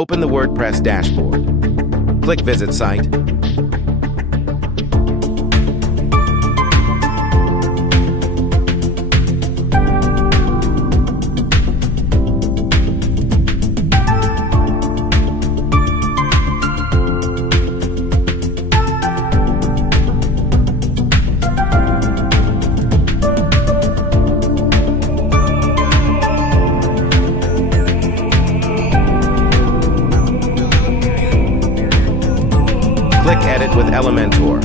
Open the WordPress dashboard. Click Visit Site. Click Edit with Elementor.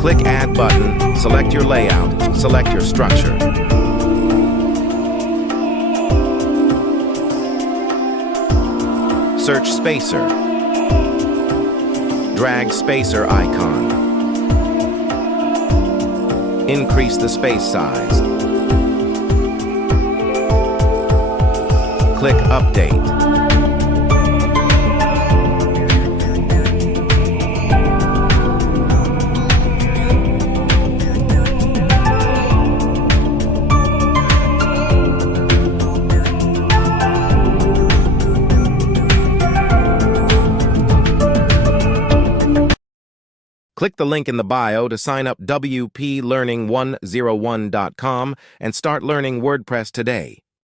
Click Add button, select your layout, select your structure. Search spacer. Drag spacer icon. Increase the space size. Click Update. Click the link in the bio to sign up wplearning101.com and start learning WordPress today.